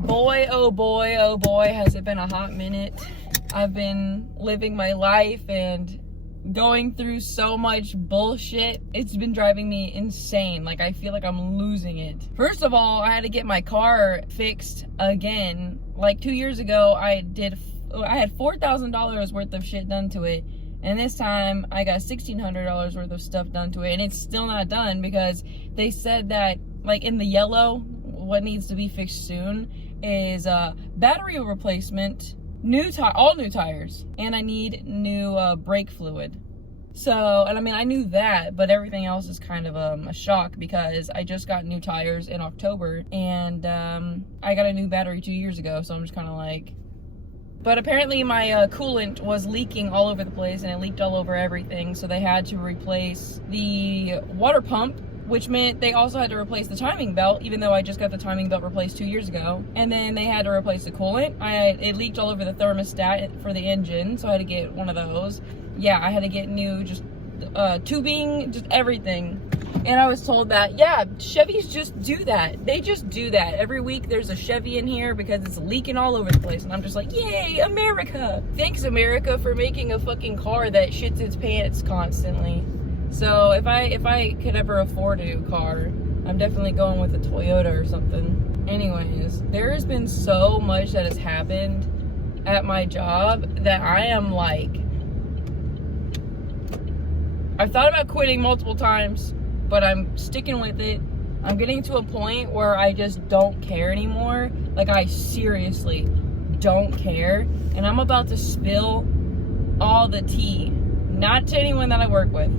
Boy, oh boy, oh boy, has it been a hot minute. I've been living my life and going through so much bullshit. It's been driving me insane. Like, I feel like I'm losing it. First of all, I had to get my car fixed again. Like 2 years ago, I had $4,000 worth of shit done to it. And this time I got $1,600 worth of stuff done to it, and it's still not done because they said that, like, in the yellow, what needs to be fixed soon is battery replacement, all new tires, and I need new brake fluid. So, and I mean, I knew that, but everything else is kind of a shock because I just got new tires in October, and I got a new battery 2 years ago, so I'm just kind of like... But apparently my coolant was leaking all over the place, and it leaked all over everything, so they had to replace the water pump, which meant they also had to replace the timing belt, even though I just got the timing belt replaced 2 years ago. And then they had to replace the coolant. It leaked all over the thermostat for the engine, so I had to get one of those. Yeah, I had to get new just tubing, just everything. And I was told that, yeah, Chevys just do that. They just do that. Every week there's a Chevy in here because it's leaking all over the place. And I'm just like, yay, America. Thanks, America, for making a fucking car that shits its pants constantly. So if I could ever afford a new car, I'm definitely going with a Toyota or something. Anyways, there has been so much that has happened at my job that I am like... I've thought about quitting multiple times, but I'm sticking with it. I'm getting to a point where I just don't care anymore. Like, I seriously don't care. And I'm about to spill all the tea. Not to anyone that I work with,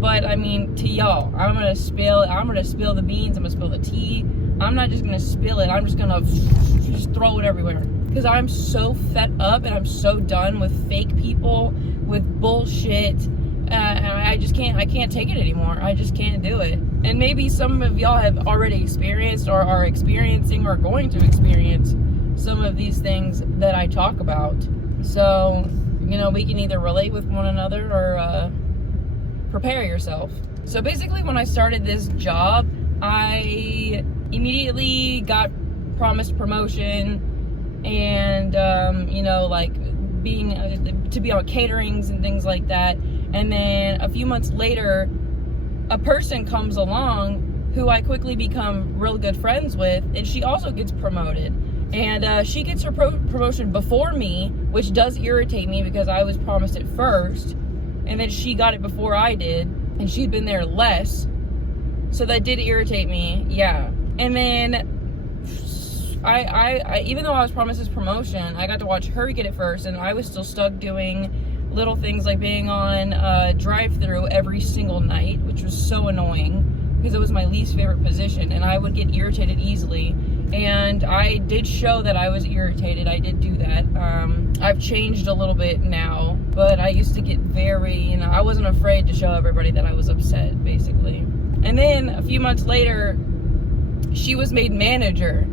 but I mean to y'all. I'm gonna spill the beans, I'm gonna spill the tea. I'm not just gonna spill it, I'm just gonna just throw it everywhere. Because I'm so fed up and I'm so done with fake people, with bullshit. And I can't take it anymore. I just can't do it. And maybe some of y'all have already experienced or are experiencing or going to experience some of these things that I talk about. So, you know, we can either relate with one another or prepare yourself. So basically, when I started this job, I immediately got promised promotion and, you know, like being to be on caterings and things like that. And then a few months later, a person comes along who I quickly become real good friends with, and she also gets promoted. And she gets her promotion before me, which does irritate me because I was promised it first. And then she got it before I did, and she'd been there less. So that did irritate me, yeah. And then I even though I was promised this promotion, I got to watch her get it first, and I was still stuck doing little things like being on drive-through every single night, which was so annoying because it was my least favorite position, and I would get irritated easily. And I did show that I was irritated. I did do that. I've changed a little bit now, but I used to get very, you know, I wasn't afraid to show everybody that I was upset, basically. And then a few months later, she was made manager.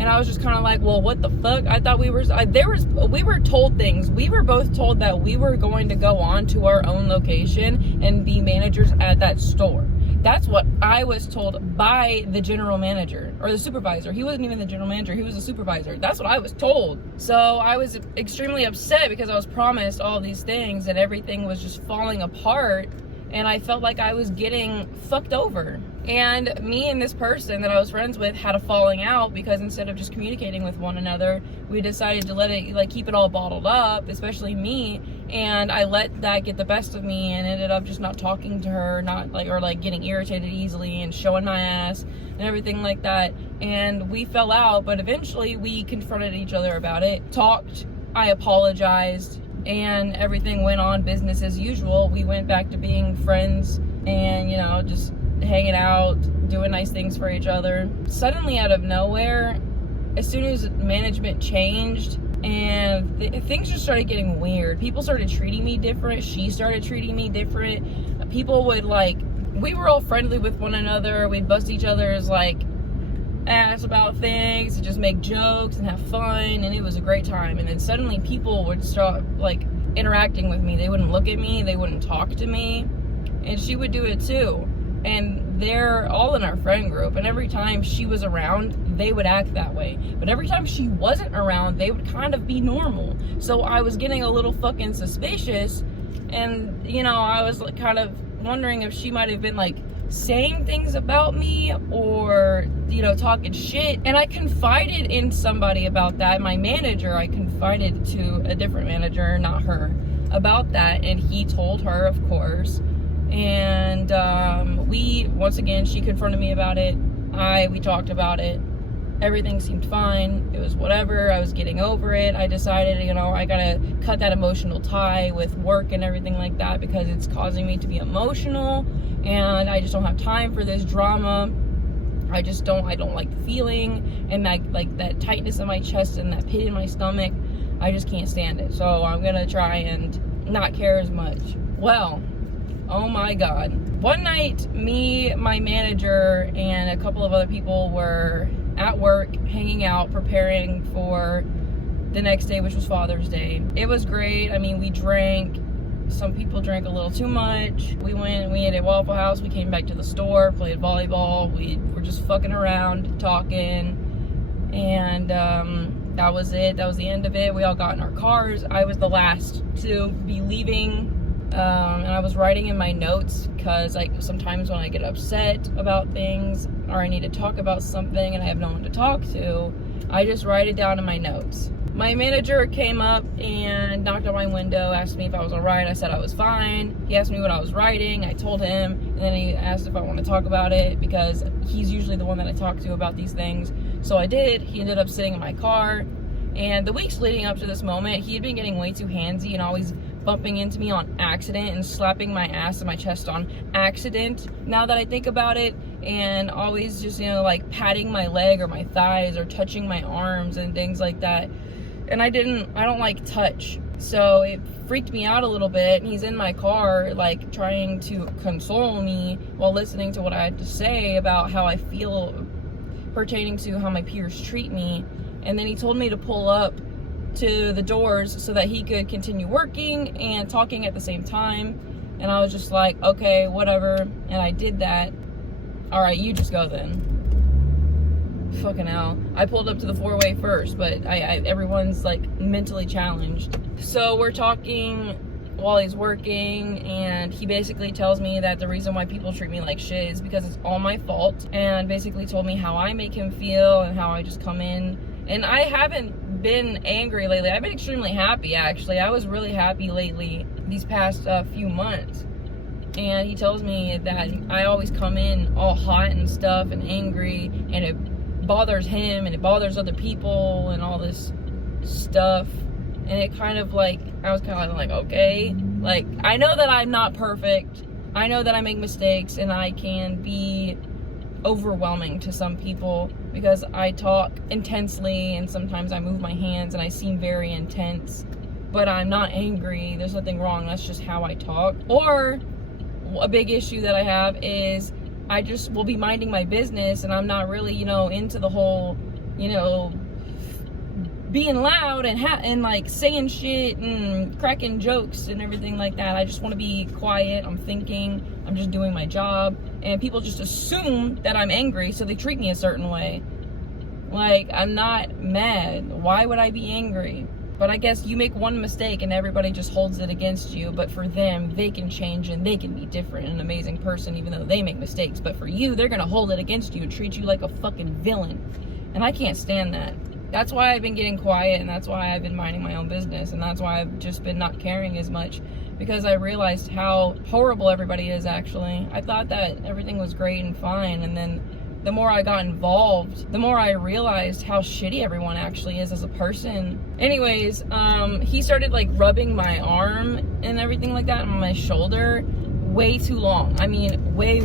And I was just kind of like, well, what the fuck? I thought we were told things. We were both told that we were going to go on to our own location and be managers at that store. That's what I was told by the general manager or the supervisor. He wasn't even the general manager. He was a supervisor. That's what I was told. So I was extremely upset because I was promised all these things and everything was just falling apart. And I felt like I was getting fucked over. And me and this person that I was friends with had a falling out because instead of just communicating with one another, we decided to let it, like, keep it all bottled up, especially me. And I let that get the best of me and ended up just not talking to her, or getting irritated easily and showing my ass and everything like that. And we fell out, but eventually we confronted each other about it, talked, I apologized, and everything went on business as usual. We went back to being friends and, you know, just hanging out, doing nice things for each other. Suddenly, out of nowhere, as soon as management changed and things just started getting weird, people started treating me different. She started treating me different. People would, like, we were all friendly with one another. We'd bust each other's, like, ass about things and just make jokes and have fun, and it was a great time. And then suddenly people would start, like, interacting with me. They wouldn't look at me, they wouldn't talk to me, and she would do it too. And they're all in our friend group, and every time she was around, they would act that way. But every time she wasn't around, they would kind of be normal. So I was getting a little fucking suspicious, and, you know, I was like kind of wondering if she might have been like saying things about me or, you know, talking shit. And I confided in somebody about that. My manager, I confided to a different manager, not her, about that, and he told her, of course. And once again, she confronted me about it. We talked about it. Everything seemed fine. It was whatever. I was getting over it. I decided, you know, I gotta cut that emotional tie with work and everything like that, because it's causing me to be emotional, and I just don't have time for this drama. I don't like the feeling, and that tightness in my chest and that pit in my stomach. I just can't stand it. So I'm gonna try and not care as much. Well, oh my God. One night, me, my manager, and a couple of other people were at work, hanging out, preparing for the next day, which was Father's Day. It was great. I mean, we drank. Some people drank a little too much. We ate at Waffle House. We came back to the store, played volleyball. We were just fucking around, talking. And that was it. That was the end of it. We all got in our cars. I was the last to be leaving. And I was writing in my notes, because sometimes when I get upset about things or I need to talk about something and I have no one to talk to, I just write it down in my notes. My manager came up and knocked on my window, asked me if I was alright. I said I was fine. He asked me what I was writing. I told him, and then he asked if I want to talk about it, because he's usually the one that I talk to about these things. So I did. He ended up sitting in my car, and the weeks leading up to this moment, he had been getting way too handsy and always bumping into me on accident and slapping my ass and my chest on accident, now that I think about it, and always just, you know, like patting my leg or my thighs or touching my arms and things like that. And I don't like touch, so it freaked me out a little bit. And he's in my car, like, trying to console me while listening to what I had to say about how I feel pertaining to how my peers treat me. And then he told me to pull up to the doors so that he could continue working and talking at the same time. And I was just like, okay, whatever. And I did that. All right, you just go then. Fucking hell. I pulled up to the four-way first, but everyone's like mentally challenged. So we're talking while he's working, and he basically tells me that the reason why people treat me like shit is because it's all my fault, and basically told me how I make him feel and how I just come in. And I haven't been angry lately. I've been extremely happy, actually. I was really happy lately, these past few months. And he tells me that I always come in all hot and stuff and angry, and it bothers him and it bothers other people and all this stuff. And it kind of like, I was kind of like, okay. Like, I know that I'm not perfect. I know that I make mistakes, and I can be overwhelming to some people because I talk intensely, and sometimes I move my hands and I seem very intense, but I'm not angry. There's nothing wrong. That's just how I talk. Or a big issue that I have is I just will be minding my business, and I'm not really, you know, into the whole, you know, being loud and like saying shit and cracking jokes and everything like that. I just want to be quiet. I'm thinking. I'm just doing my job. And people just assume that I'm angry, so they treat me a certain way. Like, I'm not mad. Why would I be angry? But I guess you make one mistake and everybody just holds it against you. But for them, they can change and they can be different and an amazing person even though they make mistakes. But for you, they're going to hold it against you and treat you like a fucking villain. And I can't stand that. That's why I've been getting quiet, and that's why I've been minding my own business, and that's why I've just been not caring as much, because I realized how horrible everybody is, actually. I thought that everything was great and fine, and then the more I got involved, the more I realized how shitty everyone actually is as a person. Anyways, he started like rubbing my arm and everything like that on my shoulder way too long. I mean, way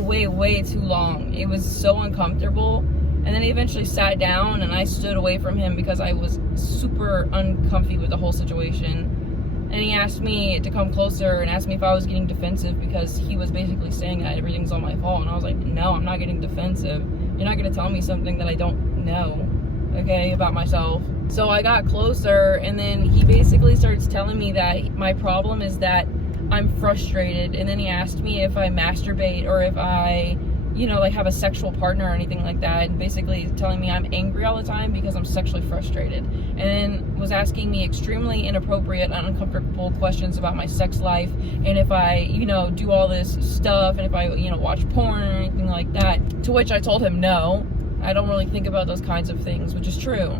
too long. It was so uncomfortable. And then he eventually sat down, and I stood away from him because I was super uncomfy with the whole situation. And he asked me to come closer and asked me if I was getting defensive, because he was basically saying that everything's all my fault. And I was like, no, I'm not getting defensive. You're not going to tell me something that I don't know, okay, about myself. So I got closer, and then he basically starts telling me that my problem is that I'm frustrated. And then he asked me if I masturbate or if I you know, like have a sexual partner or anything like that, and basically telling me I'm angry all the time because I'm sexually frustrated, and then was asking me extremely inappropriate and uncomfortable questions about my sex life, and if I, you know, do all this stuff, and if I, you know, watch porn or anything like that, to which I told him no, I don't really think about those kinds of things, which is true.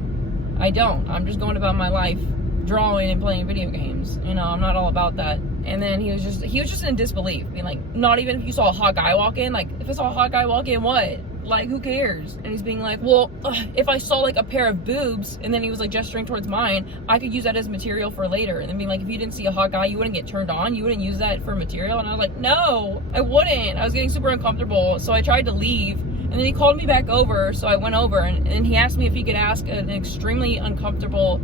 I don't. I'm just going about my life drawing and playing video games. You know, I'm not all about that. And then he was just in disbelief, being like, not even if you saw a hot guy walk in, like, if I saw a hot guy walk in, what? Like, who cares? And he's being like, well, if I saw like a pair of boobs, and then he was like gesturing towards mine, I could use that as material for later. And then being like, if you didn't see a hot guy, you wouldn't get turned on, you wouldn't use that for material. And I was like, no, I wouldn't. I was getting super uncomfortable, so I tried to leave. And then he called me back over, so I went over, and he asked me if he could ask an extremely uncomfortable,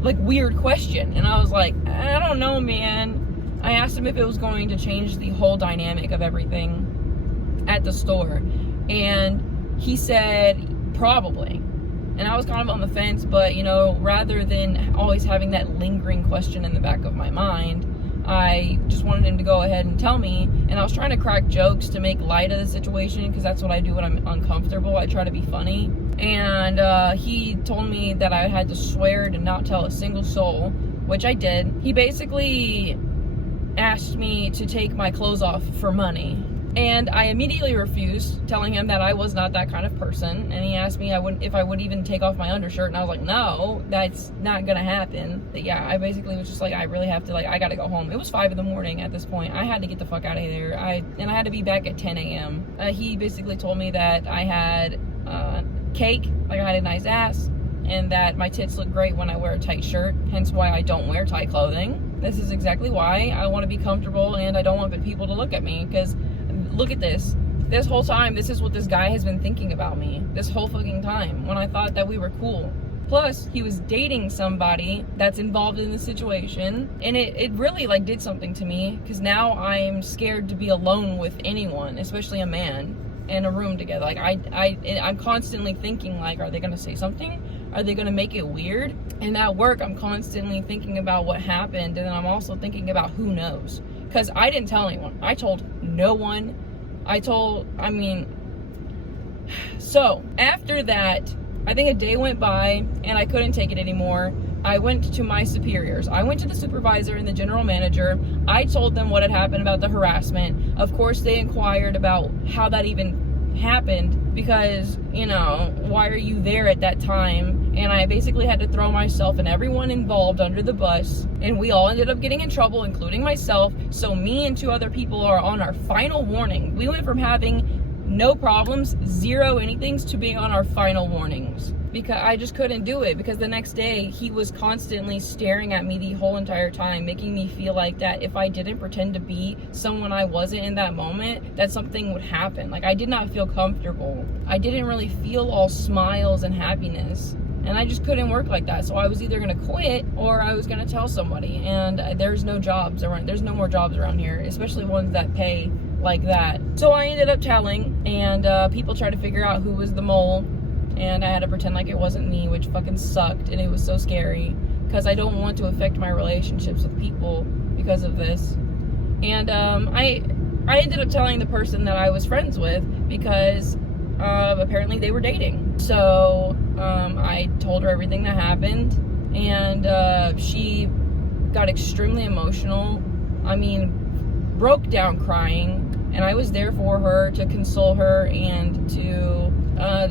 like, weird question. And I was like, I don't know, man. I asked him if it was going to change the whole dynamic of everything at the store. And he said, probably. And I was kind of on the fence, but, you know, rather than always having that lingering question in the back of my mind, I just wanted him to go ahead and tell me. And I was trying to crack jokes to make light of the situation, because that's what I do when I'm uncomfortable. I try to be funny. And he told me that I had to swear to not tell a single soul, which I did. He basically asked me to take my clothes off for money, and I immediately refused, telling him that I was not that kind of person. And he asked me if I would even take off my undershirt, and I was like, no, that's not gonna happen. But yeah, I basically was just like, I really have to, like, I gotta go home. It was 5 a.m. at this point. I had to get the fuck out of there. I had to be back at 10 a.m. He basically told me that I had cake, like I had a nice ass, and that my tits look great when I wear a tight shirt, hence why I don't wear tight clothing. This is exactly why I want to be comfortable, and I don't want people to look at me, because look at this. This whole time, this is what this guy has been thinking about me. This whole fucking time, when I thought that we were cool. Plus, he was dating somebody that's involved in the situation, and it really, like, did something to me, because now I'm scared to be alone with anyone, especially a man, in a room together. Like, I'm constantly thinking, like, are they gonna say something? Are they gonna make it weird? And at work, I'm constantly thinking about what happened, and then I'm also thinking about who knows. Because I didn't tell anyone. I told no one. So, after that, I think a day went by, and I couldn't take it anymore. I went to my superiors. I went to the supervisor and the general manager. I told them what had happened about the harassment. Of course, they inquired about how that even happened, because, you know, why are you there at that time? And I basically had to throw myself and everyone involved under the bus, and we all ended up getting in trouble, including myself. So me and 2 other people are on our final warning. We went from having no problems, 0 anythings, to being on our final warnings, because I just couldn't do it. Because the next day he was constantly staring at me the whole entire time, making me feel like that if I didn't pretend to be someone I wasn't in that moment, that something would happen. Like, I did not feel comfortable. I didn't really feel all smiles and happiness, and I just couldn't work like that. So I was either gonna quit or I was gonna tell somebody. And there's no jobs around. There's no more jobs around here, especially ones that pay like that. So I ended up telling, and people tried to figure out who was the mole, and I had to pretend like it wasn't me, which fucking sucked, and it was so scary, because I don't want to affect my relationships with people because of this. And I ended up telling the person that I was friends with, because apparently they were dating. So I told her everything that happened, and she got extremely emotional. I mean, broke down crying, and I was there for her to console her and to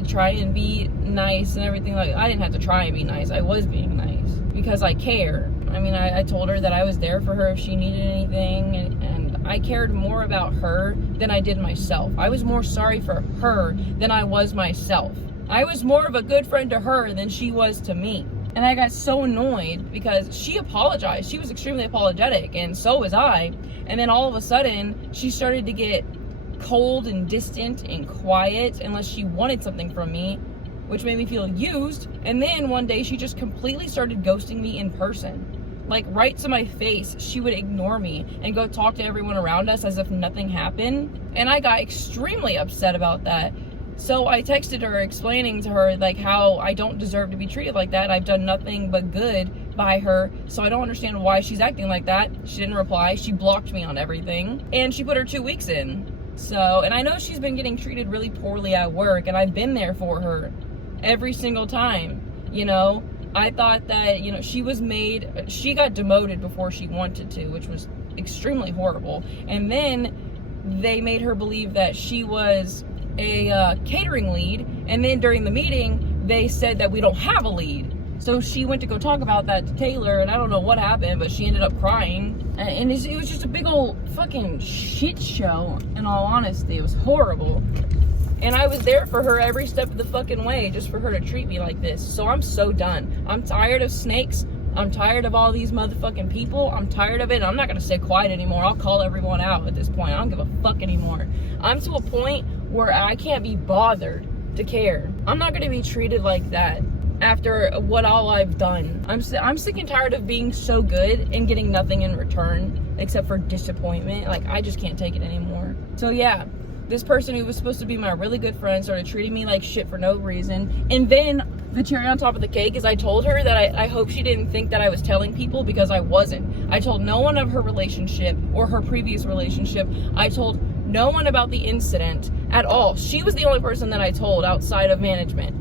try and be nice and everything. Like, I didn't have to try and be nice. I was being nice because I care. I mean, I told her that I was there for her if she needed anything, and I cared more about her than I did myself. I was more sorry for her than I was myself. I was more of a good friend to her than she was to me. And I got so annoyed because she apologized. She was extremely apologetic, and so was I. And then all of a sudden, she started to get cold and distant and quiet unless she wanted something from me, which made me feel used. And then one day, she just completely started ghosting me in person. Like, right to my face, she would ignore me and go talk to everyone around us as if nothing happened. And I got extremely upset about that. So I texted her explaining to her, like, how I don't deserve to be treated like that. I've done nothing but good by her, so I don't understand why she's acting like that. She didn't reply. She blocked me on everything, and she put her 2 weeks in. So, and I know she's been getting treated really poorly at work, and I've been there for her every single time, you know. I thought that, you know, she got demoted before she wanted to, which was extremely horrible. And then they made her believe that she was a catering lead, and then during the meeting they said that we don't have a lead. So she went to go talk about that to Taylor, and I don't know what happened, but she ended up crying. And it was just a big old fucking shit show, in all honesty. It was horrible. And I was there for her every step of the fucking way, just for her to treat me like this. So I'm so done. I'm tired of snakes. I'm tired of all these motherfucking people. I'm tired of it. I'm not going to stay quiet anymore. I'll call everyone out at this point. I don't give a fuck anymore. I'm to a point where I can't be bothered to care. I'm not going to be treated like that after what all I've done. I'm sick and tired of being so good and getting nothing in return except for disappointment. Like, I just can't take it anymore. So yeah, this person who was supposed to be my really good friend started treating me like shit for no reason. And then the cherry on top of the cake is I told her that I hope she didn't think that I was telling people, because I wasn't. I told no one of her relationship or her previous relationship. I told no one about the incident at all. She was the only person that I told outside of management.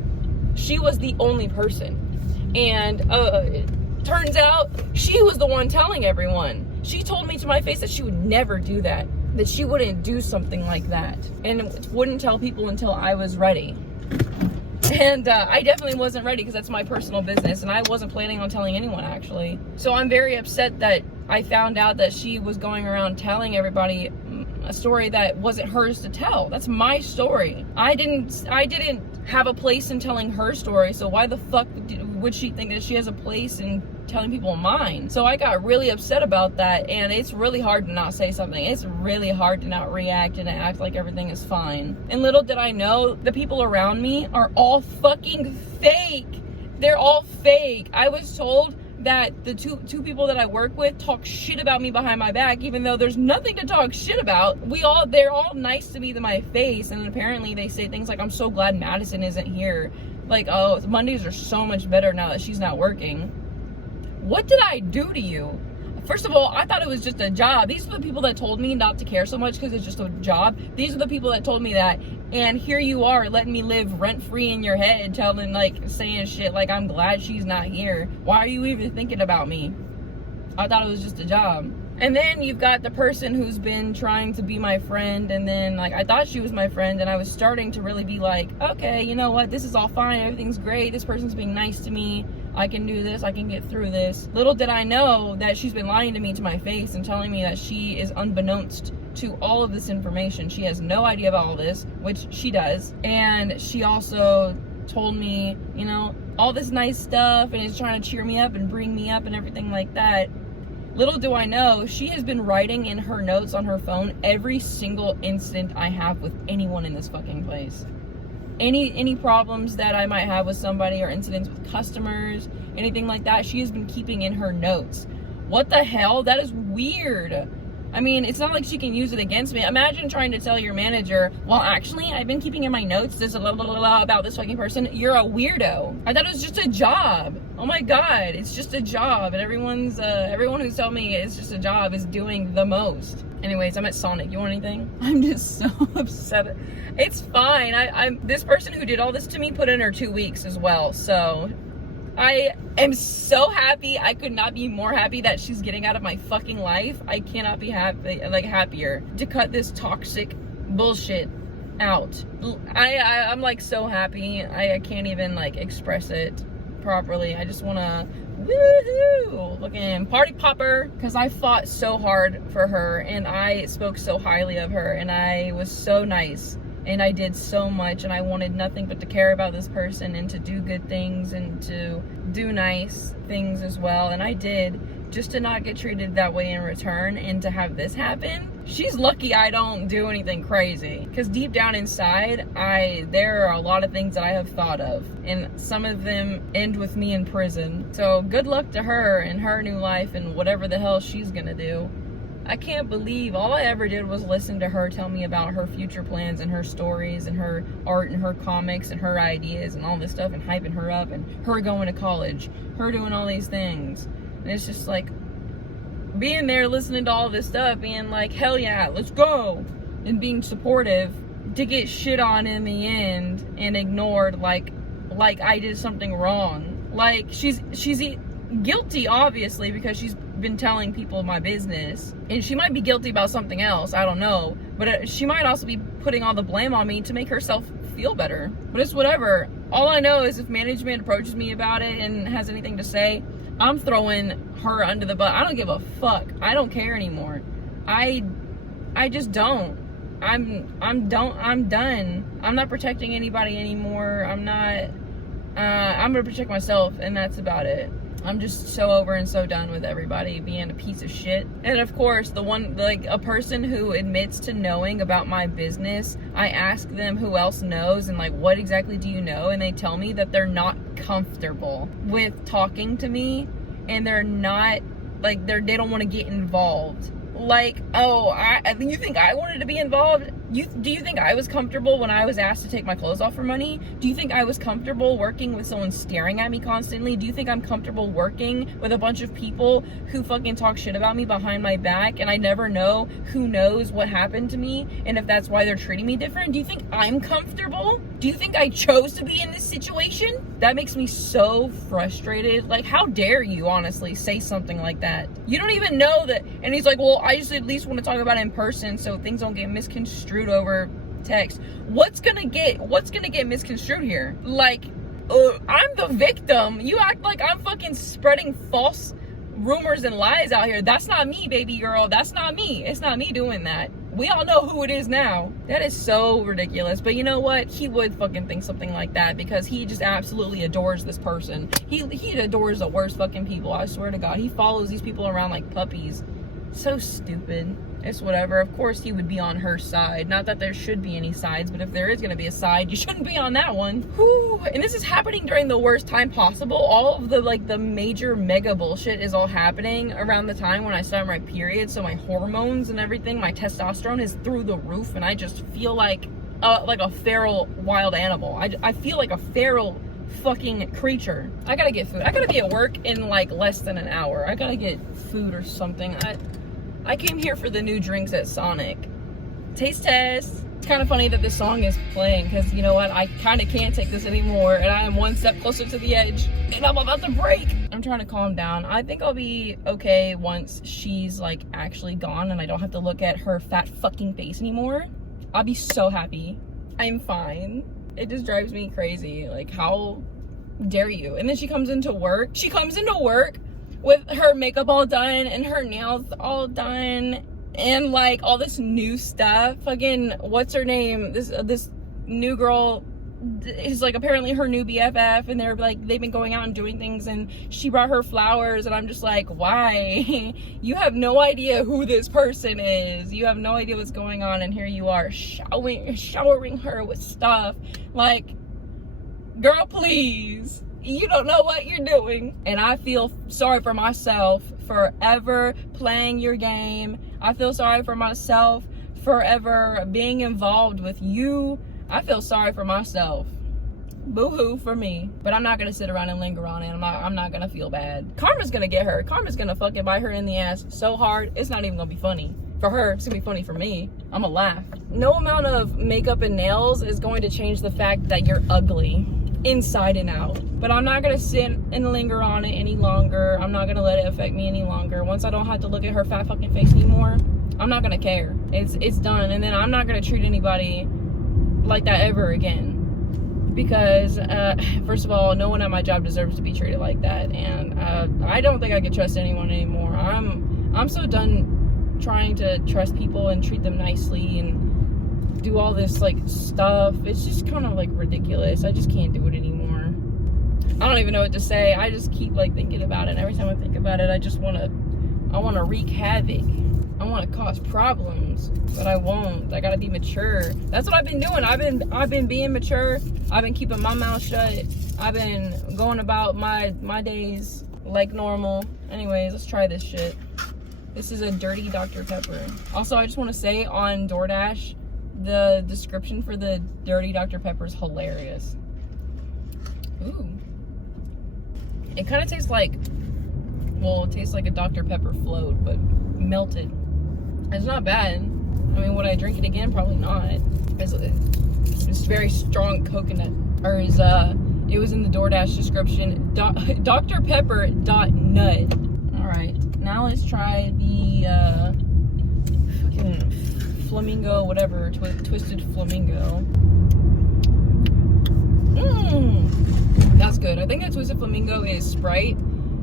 She was the only person. And it turns out she was the one telling everyone. She told me to my face that she would never do that she wouldn't do something like that, and wouldn't tell people until I was ready. And I definitely wasn't ready, because that's my personal business, and I wasn't planning on telling anyone, actually. So I'm very upset that I found out that she was going around telling everybody a story that wasn't hers to tell. That's my story. I didn't have a place in telling her story, so why the fuck would she think that she has a place in telling people mine? So I got really upset about that, and it's really hard to not say something. It's really hard to not react and act like everything is fine. And little did I know, the people around me are all fucking fake. They're all fake. I was told that the two people that I work with talk shit about me behind my back, even though there's nothing to talk shit about. They're all nice to me to my face, and apparently they say things like, I'm so glad Madison isn't here. Like, oh, Mondays are so much better now that she's not working. What did I do to you? First of all, I thought it was just a job. These are the people that told me not to care so much because it's just a job. These are the people that told me that. And here you are letting me live rent-free in your head, telling, like, saying shit like, I'm glad she's not here. Why are you even thinking about me? I thought it was just a job. And then you've got the person who's been trying to be my friend, and then, like, I thought she was my friend, and I was starting to really be like, okay, you know what, this is all fine, everything's great, this person's being nice to me, I can do this, I can get through this. Little did I know that she's been lying to me to my face and telling me that she is unbeknownst to all of this information. She has no idea about all this, which she does, and she also told me, you know, all this nice stuff, and is trying to cheer me up and bring me up and everything like that. Little do I know, she has been writing in her notes on her phone every single incident I have with anyone in this fucking place. Any problems that I might have with somebody, or incidents with customers, anything like that, she has been keeping in her notes. What the hell? That is weird. I mean, it's not like she can use it against me. Imagine trying to tell your manager, well, actually, I've been keeping in my notes this blah, blah, blah, blah, about this fucking person. You're a weirdo. I thought it was just a job. Oh my God, it's just a job. And everyone who's telling me it's just a job is doing the most. Anyways, I'm at Sonic. You want anything? I'm just so upset. It's fine. This person who did all this to me put in her 2 weeks as well. So I am so happy. I could not be more happy that she's getting out of my fucking life. I cannot be happier to cut this toxic bullshit out. I'm like so happy. I can't even like express it properly. I just want to woohoo, looking party popper, because I fought so hard for her, and I spoke so highly of her, and I was so nice, and I did so much, and I wanted nothing but to care about this person and to do good things and to do nice things as well, and I did, just to not get treated that way in return and to have this happen. She's lucky I don't do anything crazy, because deep down inside, there are a lot of things that I have thought of, and some of them end with me in prison. So good luck to her and her new life and whatever the hell she's gonna do. I can't believe all I ever did was listen to her tell me about her future plans and her stories and her art and her comics and her ideas and all this stuff, and hyping her up, and her going to college, her doing all these things. And it's just like, being there listening to all this stuff, being like, hell yeah, let's go. and being supportive to get shit on in the end and ignored like I did something wrong. Like, she's guilty, obviously, because she's been telling people my business, and she might be guilty about something else, I don't know, but she might also be putting all the blame on me to make herself feel better. But it's whatever. All I know is if management approaches me about it and has anything to say, I'm throwing her under the bus. I don't give a fuck. I don't care anymore. I just don't. I'm done. I'm not protecting anybody anymore. I'm gonna protect myself, and that's about it. I'm just so over and so done with everybody being a piece of shit. And of course, a person who admits to knowing about my business, I ask them who else knows and like, what exactly do you know? And they tell me that they're not comfortable with talking to me, and they're not, like, they don't want to get involved. Like, oh, you think I wanted to be involved? Do you think I was comfortable when I was asked to take my clothes off for money? Do you think I was comfortable working with someone staring at me constantly? Do you think I'm comfortable working with a bunch of people who fucking talk shit about me behind my back, and I never know who knows what happened to me and if that's why they're treating me different? Do you think I'm comfortable? Do you think I chose to be in this situation? That makes me so frustrated. Like, how dare you honestly say something like that? You don't even know that. And he's like, well, I just at least want to talk about it in person so things don't get misconstrued over text. What's gonna get misconstrued here? Like, I'm the victim. You act like I'm fucking spreading false rumors and lies out here. That's not me, baby girl. That's not me. It's not me doing that. We all know who it is now. That is so ridiculous. But you know what? He would fucking think something like that because he just absolutely adores this person. He adores the worst fucking people. I swear to God. He follows these people around like puppies. So stupid. It's whatever. Of course he would be on her side. Not that there should be any sides, but if there is going to be a side, you shouldn't be on that one. Whew. And this is happening during the worst time possible. All of the major mega bullshit is all happening around the time when I start my period. So my hormones and everything, my testosterone is through the roof, and I just feel like a feral wild animal. I feel like a feral fucking creature. I gotta get food. I gotta be at work in like less than an hour. I gotta get food or something. I came here for the new drinks at Sonic. Taste test. It's kind of funny that this song is playing because, you know what, I kind of can't take this anymore, and I am one step closer to the edge and I'm about to break. I'm trying to calm down. I think I'll be okay once she's like actually gone and I don't have to look at her fat fucking face anymore. I'll be so happy. I'm fine. It just drives me crazy. Like, how dare you? And then she comes into work with her makeup all done and her nails all done and like all this new stuff. Fucking, what's her name? This new girl is like apparently her new BFF, and they've been going out and doing things, and she brought her flowers, and I'm just like, why? You have no idea who this person is. You have no idea what's going on, and here you are showering her with stuff. Like, girl, please. You don't know what you're doing. And I feel sorry for myself for ever playing your game. I feel sorry for myself for ever being involved with you. I feel sorry for myself. Boo-hoo for me. But I'm not gonna sit around and linger on it. I'm not gonna feel bad. Karma's gonna get her. Karma's gonna fucking bite her in the ass so hard, it's not even gonna be funny. For her, it's gonna be funny for me. I'm gonna laugh. No amount of makeup and nails is going to change the fact that you're ugly. Inside and out. But I'm not gonna sit and linger on it any longer. I'm not gonna let it affect me any longer. Once I don't have to look at her fat fucking face anymore, I'm not gonna care. It's done. And then I'm not gonna treat anybody like that ever again. Because first of all, no one at my job deserves to be treated like that, and I don't think I can trust anyone anymore. I'm so done trying to trust people and treat them nicely and do all this like stuff. It's just kind of like ridiculous. I just can't do it anymore. I don't even know what to say. I just keep like thinking about it, and every time I think about it, I want to wreak havoc. I want to cause problems, but I won't. I gotta be mature. That's what I've been doing. I've been being mature. I've been keeping my mouth shut. I've been going about my days like normal. Anyways, let's try this shit. This is a dirty Dr. Pepper. Also, I just want to say on DoorDash, the description for the dirty Dr. Pepper is hilarious. Ooh. It kind of tastes like, well, it tastes like a Dr. Pepper float, but melted. It's not bad. I mean, would I drink it again? Probably not. It's very strong coconut. Or is it was in the DoorDash description. drpepper.nut. Alright, now let's try the fucking flamingo, whatever, twisted flamingo. That's good. I think that twisted flamingo is Sprite,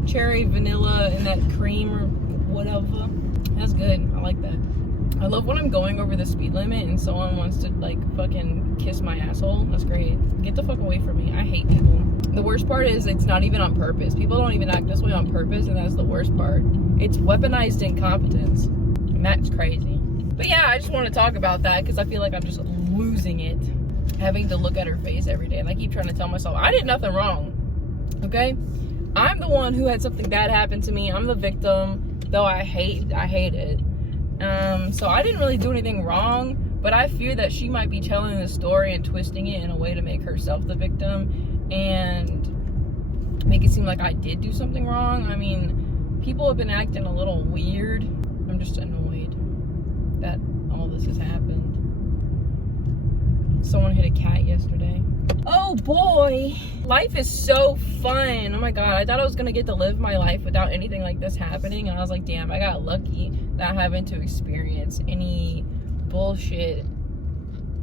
cherry, vanilla, and that cream or whatever. That's good. I like that. I love when I'm going over the speed limit and someone wants to like fucking kiss my asshole. That's great. Get the fuck away from me. I hate people. The worst part is it's not even on purpose. People don't even act this way on purpose, and that's the worst part. It's weaponized incompetence. And that's crazy. But yeah, I just want to talk about that because I feel like I'm just losing it. Having to look at her face every day. And I keep trying to tell myself, I did nothing wrong. Okay? I'm the one who had something bad happen to me. I'm the victim. Though I hate it. So I didn't really do anything wrong, but I fear that she might be telling the story and twisting it in a way to make herself the victim and make it seem like I did do something wrong. I mean, people have been acting a little weird. I'm just annoyed that all this has happened. Someone hit a cat yesterday. Oh boy, life is so fun. Oh my god, I thought I was gonna get to live my life without anything like this happening, and I was like, damn, I got lucky not having to experience any bullshit.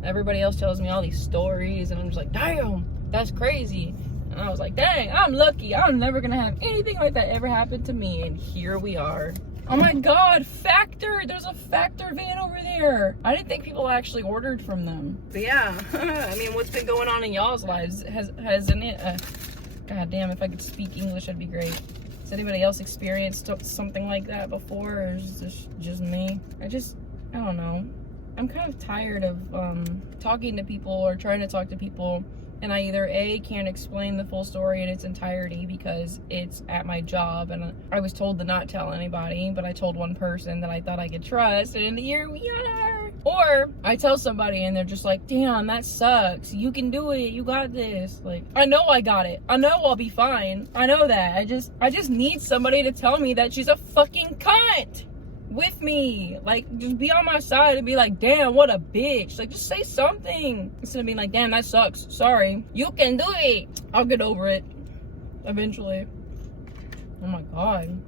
Everybody else tells me all these stories, and I'm just like, damn, that's crazy. And I was like, dang, I'm lucky. I'm never gonna have anything like that ever happen to me, and here we are. Oh my god, Factor! There's a Factor van over there. I didn't think people actually ordered from them. But yeah, I mean, what's been going on in y'all's lives? Hasn't it? God damn, if I could speak English, that'd be great. Has anybody else experienced something like that before, or is this just me? I don't know. I'm kind of tired of talking to people or trying to talk to people, and I either A, can't explain the full story in its entirety because it's at my job and I was told to not tell anybody, but I told one person that I thought I could trust, and here we are. Or I tell somebody and they're just like, damn, that sucks. You can do it. You got this. Like, I know I got it. I know I'll be fine. I know that. I just need somebody to tell me that she's a fucking cunt with me. Like, just be on my side and be like, damn, what a bitch. Like, just say something instead of being like, damn, that sucks, sorry. You can do it. I'll get over it eventually. Oh my god,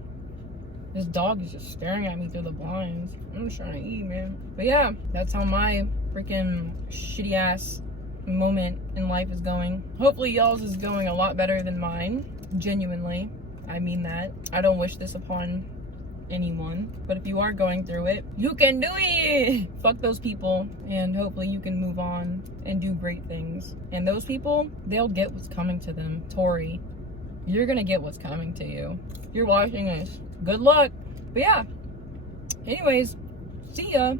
this dog is just staring at me through the blinds. I'm just trying to eat, man. But yeah, that's how my freaking shitty ass moment in life is going. Hopefully y'all's is going a lot better than mine. Genuinely, I mean that. I don't wish this upon anyone, but if you are going through it, you can do it. Fuck those people, and hopefully you can move on and do great things. And those people, they'll get what's coming to them. Tori, you're gonna get what's coming to you. You're watching this. Good luck. But yeah, anyways, see ya.